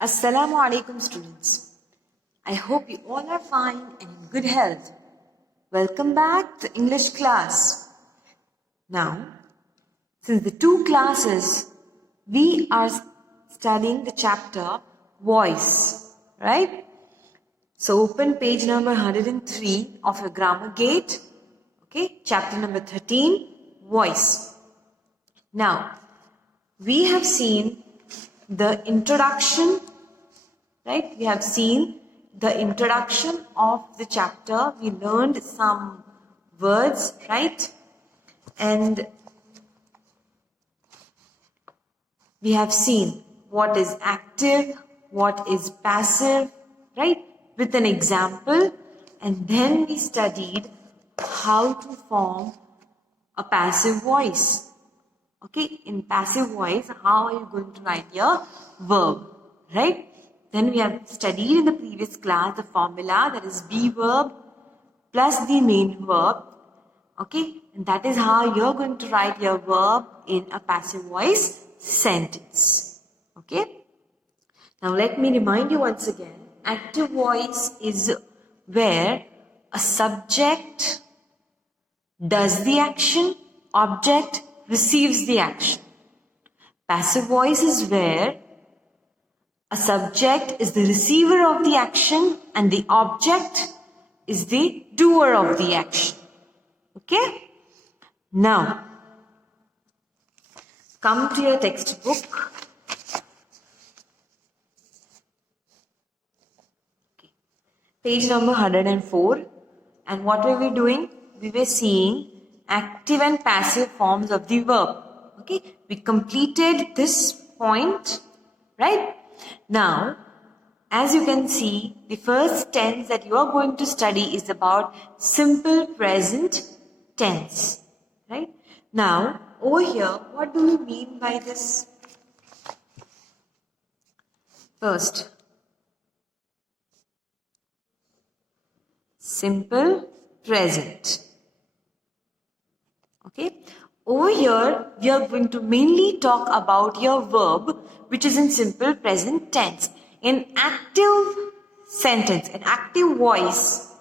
Assalamu alaikum students. I hope you all are fine and in good health. Welcome back to English class. Now, since the two classes, we are studying the chapter voice, right? So open page number 103 of your grammar gate. Okay, chapter number 13, voice. Now, we have seen the introduction, right? We have seen the introduction of the chapter. We learned some words, right? And we have seen what is active, what is passive, right? With an example. And then we studied how to form a passive voice. Okay, in passive voice, how are you going to write your verb, right? Then we have studied in the previous class the formula, that is be verb plus the main verb. Okay, and that is how you're going to write your verb in a passive voice sentence. Okay, now let me remind you once again, active voice is where a subject does the action, object receives the action. Passive voice is where a subject is the receiver of the action and the object is the doer of the action. Okay? Now, come to your textbook. Okay. Page number 104. And what were we doing? We were seeing active and passive forms of the verb. Okay, we completed this point, right? Now, as you can see, the first tense that you are going to study is about simple present tense, right? Now, over here, what do we mean by this? First, simple present. Okay, over here we are going to mainly talk about your verb which is in simple present tense. In active sentence, in active voice,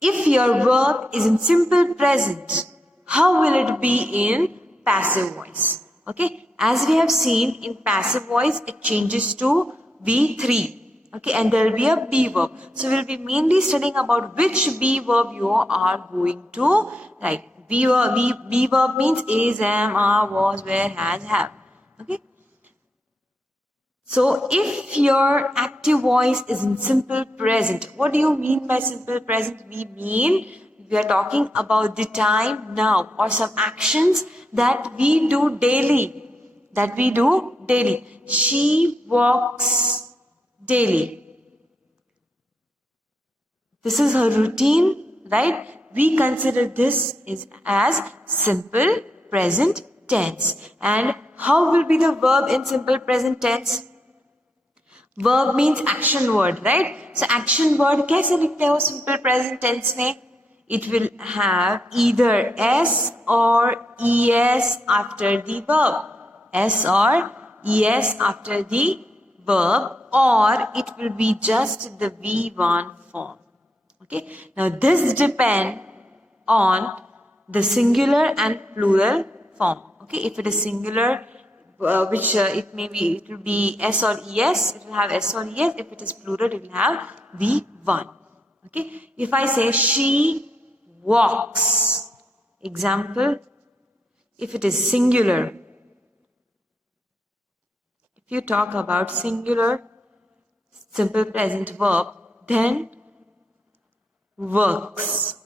if your verb is in simple present, how will it be in passive voice? Okay, as we have seen in passive voice, it changes to V3. Okay, and there will be a be verb. So we will be mainly studying about which be verb you are going to write. Be verb means is, am, are, was, were, has, have. Okay. So if your active voice is in simple present, what do you mean by simple present? We mean we are talking about the time now or some actions that we do daily. She walks daily. This is her routine, right? We consider this as simple present tense. And how will be the verb in simple present tense? Verb means action word, right? So action word कैसे लिखते हो simple present tense में? It will have either S or ES after the verb. S or ES after the verb, or it will be just the V1 form. Okay. Now this depends on the singular and plural form. Okay. If it is singular, it will be S or ES. It will have S or ES. If it is plural, it will have V1. Okay. If I say she walks, example, if it is singular, if you talk about singular simple present verb, then works.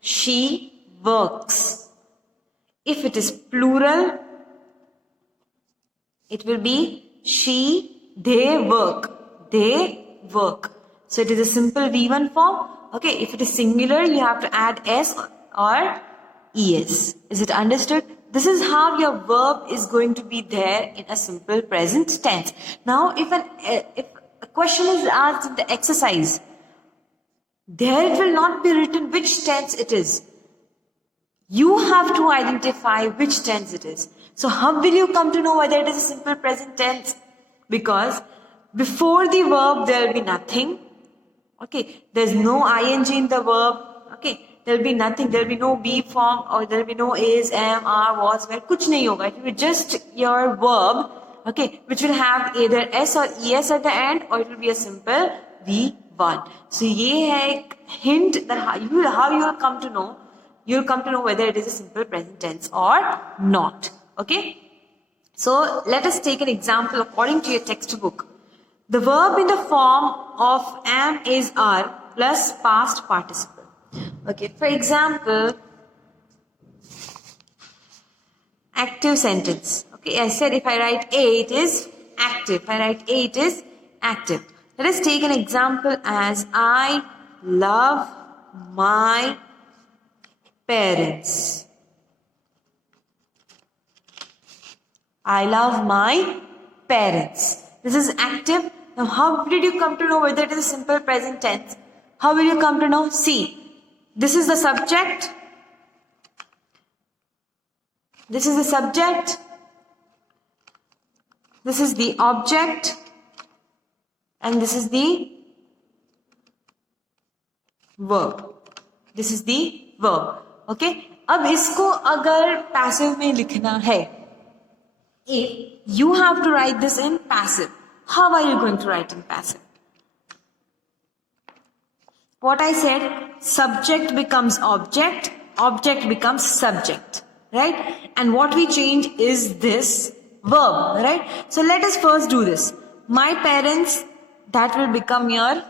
She works. If it is plural, it will be she, they work. They work. So it is a simple V1 form. Okay, if it is singular, you have to add S or ES. Is it understood? This is how your verb is going to be there in a simple present tense. Now, if a question is asked in the exercise, there it will not be written which tense it is. You have to identify which tense it is. So how will you come to know whether it is a simple present tense? Because Before the verb, there will be nothing. Okay, there's no ing in the verb. Okay, there will be nothing. There will be no be form, or there will be no is, am, are, was, were. Kuch nahi hoga. It will be just your verb. Okay, which will have either s or es at the end, or it will be a simple V1. So ये है एक hint that how you will come to know. You will come to know whether it is a simple present tense or not. Okay. So let us take an example according to your textbook. The verb in the form of am, is, are plus past participle. Okay, for example, active sentence. Okay, I said if I write A, it is active. If I write A, it is active. Let us take an example as I love my parents. I love my parents. This is active. Now, how did you come to know whether it is a simple present tense? How will you come to know? See, this is the subject. This is the subject. This is the object. And this is the verb. This is the verb. Okay? अब इसको अगर passive में लिखना है, if you have to write this in passive, how are you going to write in passive? What I said, subject becomes object, object becomes subject, right? And what we change is this verb, right? So let us first do this. My parents, that will become your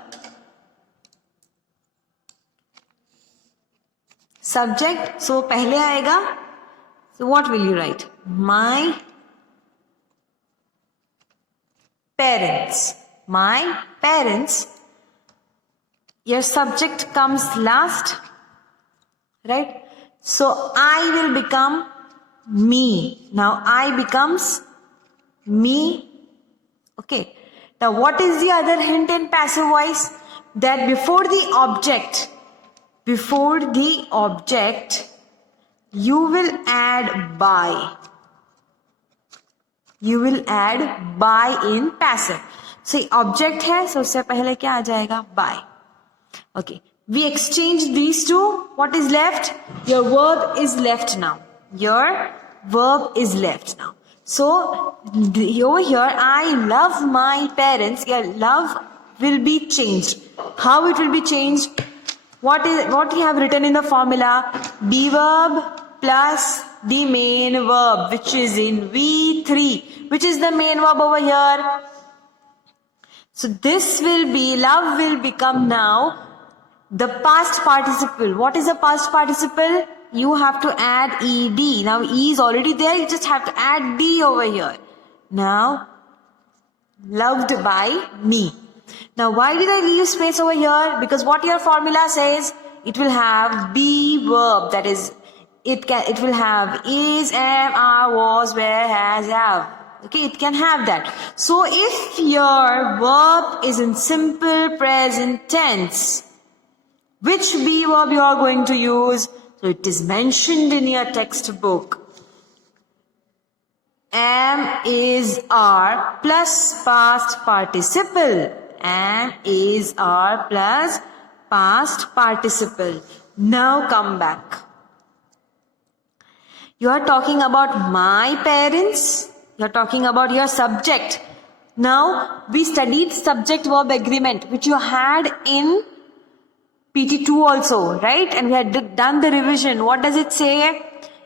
subject. So पहले आएगा. So what will you write? My parents. My parents. Your subject comes last, right? So I will become me. Now I becomes me. Okay. Now what is the other hint in passive voice? That before the object, you will add by. You will add by in passive. So object है, so उससे पहले क्या आ जाएगा? By. Okay. We exchange these two. What is left? Your verb is left now. Your verb is left now. So over here, I love my parents. Your love will be changed. How it will be changed? What we have written in the formula? Be verb plus the main verb, which is in V3. Which is the main verb over here? So this will be, love will become now the past participle. What is the past participle? You have to add ed. Now e is already there, you just have to add d over here. Now, loved by me. Now why did I leave space over here? Because what your formula says, it will have be verb. That is, it will have is, am, are, was, were, has, have. Okay, it can have that. So if your verb is in simple present tense, which be verb you are going to use? So it is mentioned in your textbook. Am, is, are plus past participle. Am, is, are plus past participle. Now come back. You are talking about my parents. You are talking about your subject. Now we studied subject verb agreement, which you had in PT2 also, right? And we had done the revision. What does it say?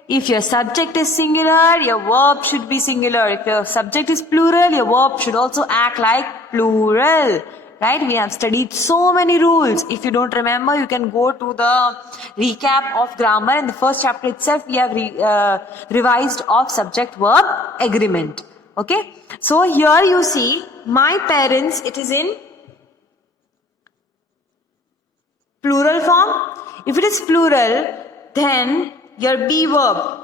If your subject is singular, your verb should be singular. If your subject is plural, your verb should also act like plural, right? We have studied so many rules. If you don't remember, you can go to the recap of grammar. In the first chapter itself, we have revised of subject verb agreement. Okay? So here you see, my parents, it is in plural form. If it is plural, then your be verb.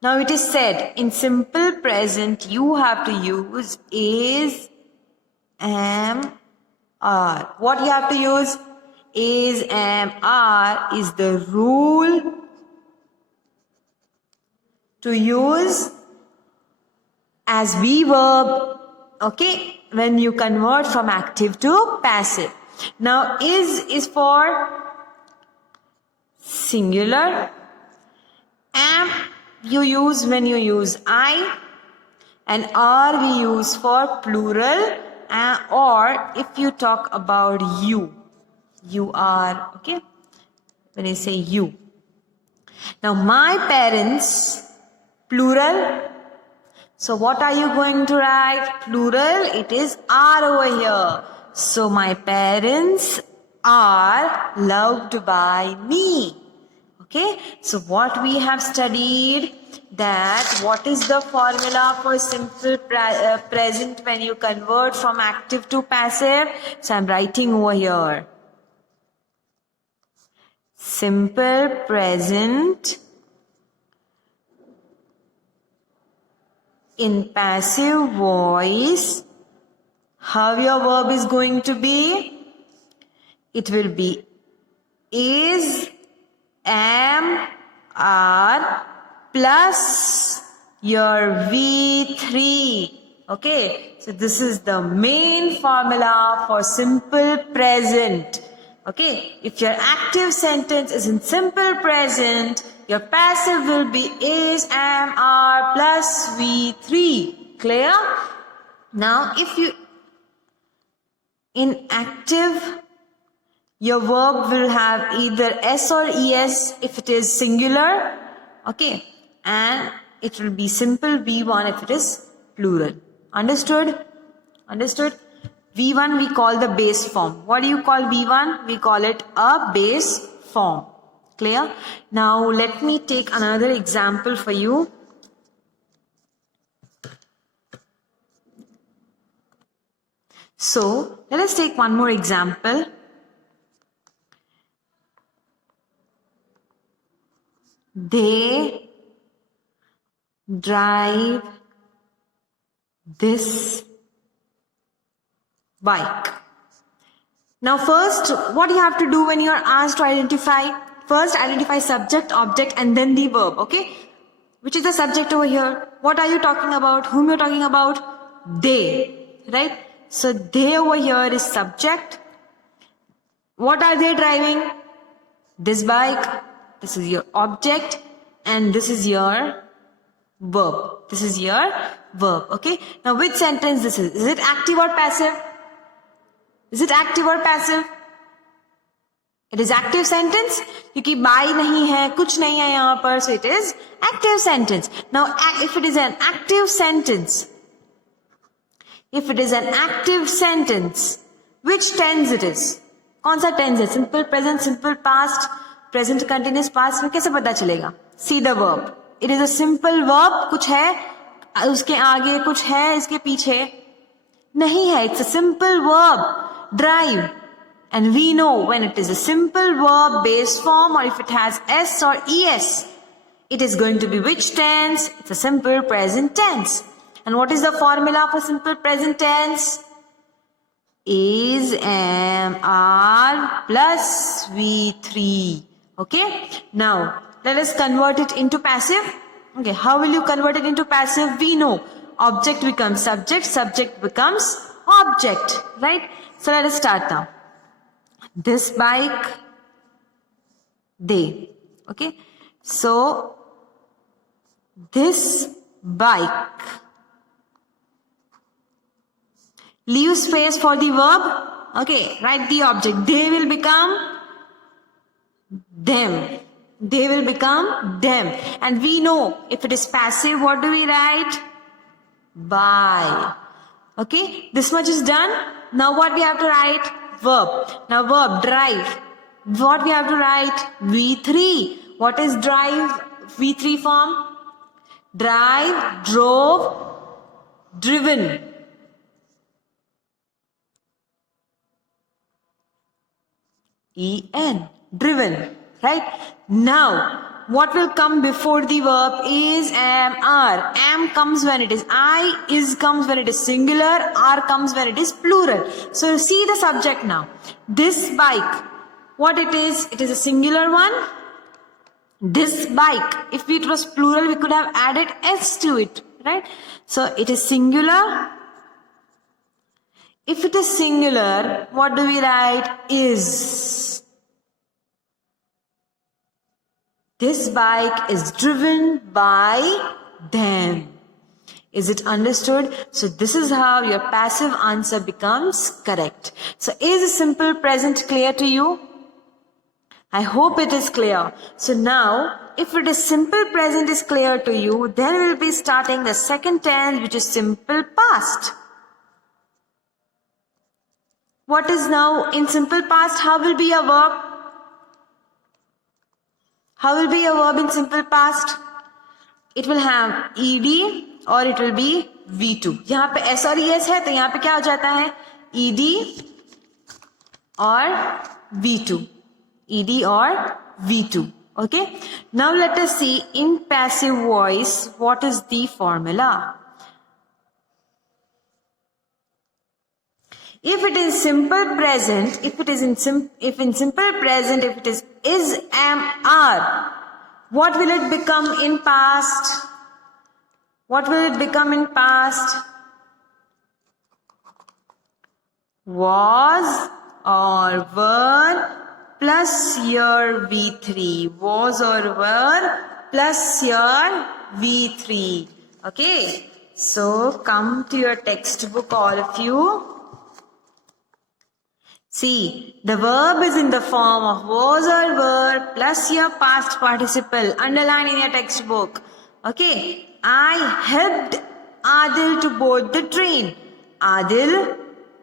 Now it is said in simple present you have to use is, am, are. What you have to use? Is, am, are is the rule to use as be verb. Okay, when you convert from active to passive. Now is for singular, am you use when you use I, and are we use for plural, or if you talk about you are, okay, when you say you. Now my parents, plural, so what are you going to write? Plural, it is are over here. So my parents are loved by me. Okay, so what we have studied, that what is the formula for simple present when you convert from active to passive? So I'm writing over here. Simple present in passive voice, how your verb is going to be? It will be is, am, are plus your V3. Okay, so this is the main formula for simple present. Okay, if your active sentence is in simple present, your passive will be is, am, are plus V3. Clear? Now, if you in active, your verb will have either S or ES if it is singular, okay, and it will be simple V1 if it is plural. Understood? Understood? V1 we call the base form. What do you call V1? We call it a base form. Clear? Now let me take another example for you. So let us take one more example. They drive this bike. Now first, what you have to do when you are asked to identify? First identify subject, object, and then the verb, okay? Which is the subject over here? What are you talking about? Whom you're talking about? They, right? So they over here is subject. What are they driving? This bike. This is your object, and this is your verb. This is your verb, okay? Now which sentence this is? Is it active or passive? Is it active or passive? It is active sentence क्योंकि by नहीं है, कुछ नहीं है यहाँ पर, so it is active sentence. Now if it is an active sentence, which tense it is? कौन सा tense है? Simple present, simple past, present continuous past में कैसे पता चलेगा? See the verb. It is a simple verb. कुछ है, उसके आगे कुछ है, इसके पीछे नहीं है. It's a simple verb. Drive. And we know when it is a simple verb base form, or if it has S or ES, it is going to be which tense? It's a simple present tense. And what is the formula for simple present tense? Is, am, are plus V3. Okay? Now, let us convert it into passive. Okay, how will you convert it into passive? We know object becomes subject, subject becomes object, right? So let us start now. This bike, they. Okay, so this bike. Leave space for the verb. Okay, write the object. They will become them. They will become them. And we know if it is passive, what do we write? By. Okay, this much is done. Now what we have to write? Verb. Now verb, drive. What we have to write? V3. What is drive? V3 form? Drive, drove, driven. En. Driven. Right? Now, what will come before the verb? Is, am, are. Am comes when it is I, is comes when it is singular, are comes when it is plural. So see the subject now. This bike, what it is a singular one. This bike, if it was plural, we could have added S to it, right? So it is singular. If it is singular, what do we write? Is. This bike is driven by them. Is it understood? So this is how your passive answer becomes correct. So is a simple present clear to you? I hope it is clear. So now, if it is simple present is clear to you, then we'll be starting the second tense, which is simple past. What is now in simple past? How will be a verb? How will be a verb in simple past? It will have ed or it will be V2. यहाँ पे S और ES है तो यहाँ पे क्या हो जाता है? ED और V2. ED or V2. Okay. Now let us see in passive voice what is the formula. If it is simple present, if in simple present, if it is, am, are, what will it become in past? What will it become in past? Was or were plus your V3. Was or were plus your V3. Okay. So come to your textbook, all of you. See, the verb is in the form of was or were plus your past participle. Underline in your textbook. Okay. I helped Adil to board the train. Adil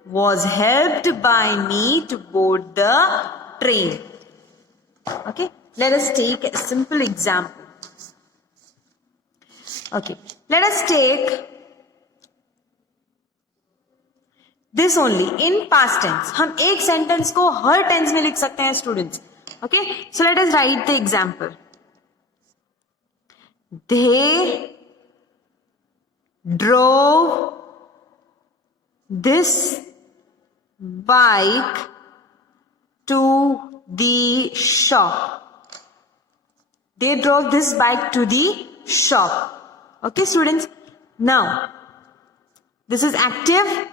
was helped by me to board the train. Okay. Let us take a simple example. Okay. Let us take this only in past tense. हम एक sentence को हर tense में लिख सकते हैं students. Okay. So let us write the example. They drove this bike to the shop. They drove this bike to the shop. Okay, students. Now, this is active,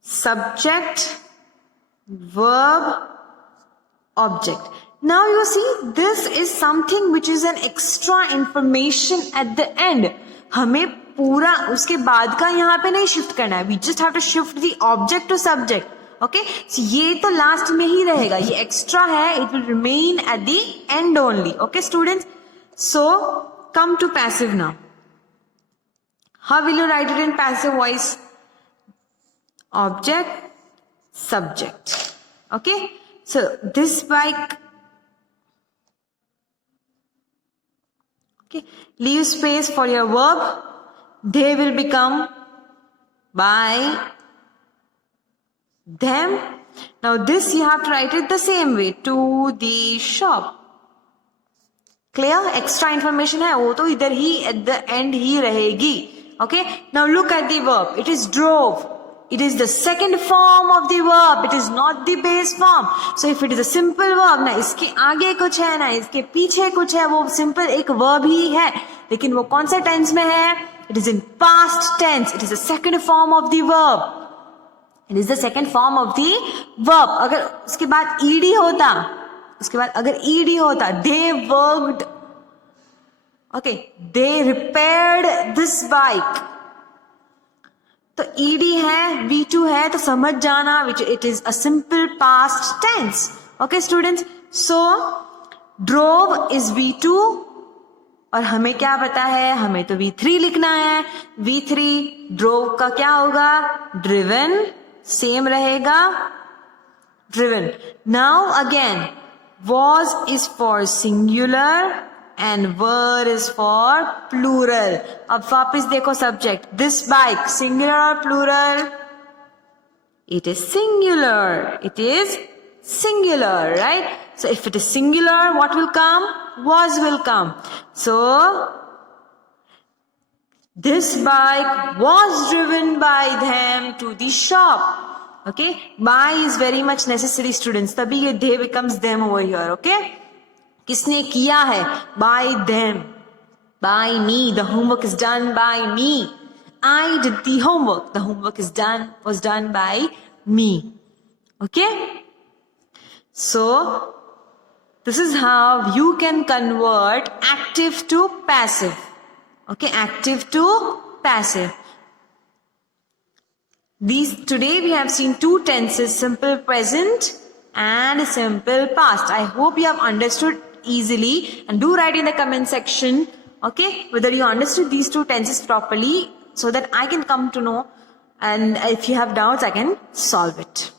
subject, verb, object. Now you see, this is something which is an extra information at the end. हमें पूरा उसके बाद का यहाँ पे नहीं shift करना है. We just have to shift the object to subject. Okay? So ये तो लास्ट में ही रहेगा. ये एक्स्ट्रा है. It will remain at the end only. Okay, students? So come to passive now. How will you write it in passive voice? Object, subject. Okay? So this bike. Okay. Leave space for your verb. They will become by them. Now this you have to write it the same way. To the shop. Clear? Extra information है वो तो इधर ही at the end ही रहेगी. Okay. Now look at the verb. It is drove. It is the second form of the verb. It is not the base form. So if it is a simple verb, ना इसके आगे कुछ है ना इसके पीछे कुछ है, वो simple एक verb ही है. लेकिन वो कौन सा tense में है? It is in past tense. It is the second form of the verb. It is the second form of the verb. अगर उसके बाद ed होता, उसके बाद अगर ed होता, they worked. Okay, they repaired this bike. तो ed है, V2 है, तो समझ जाना, which it is a simple past tense. Okay, students? So, drove is V2 और हमें क्या पता है? हमें तो V3 लिखना है. V3, drove का क्या होगा? Driven, same रहेगा. Driven. Now again, was is for singular and were is for plural. अब वापस देखो subject. This bike, singular or plural? It is singular. It is singular, right? So if it is singular, what will come? Was will come. So, this bike was driven by them to the shop. Okay? By is very much necessary, students. तभी ये they becomes them over here. Okay? किसने किया है? By them. By me. The homework is done by me. I did the homework. The homework was done by me. Okay? So, this is how you can convert active to passive. Okay, active to passive. Today we have seen two tenses, simple present and simple past. I hope you have understood easily, and do write in the comment section, okay, whether you understood these two tenses properly, so that I can come to know, and if you have doubts I can solve it.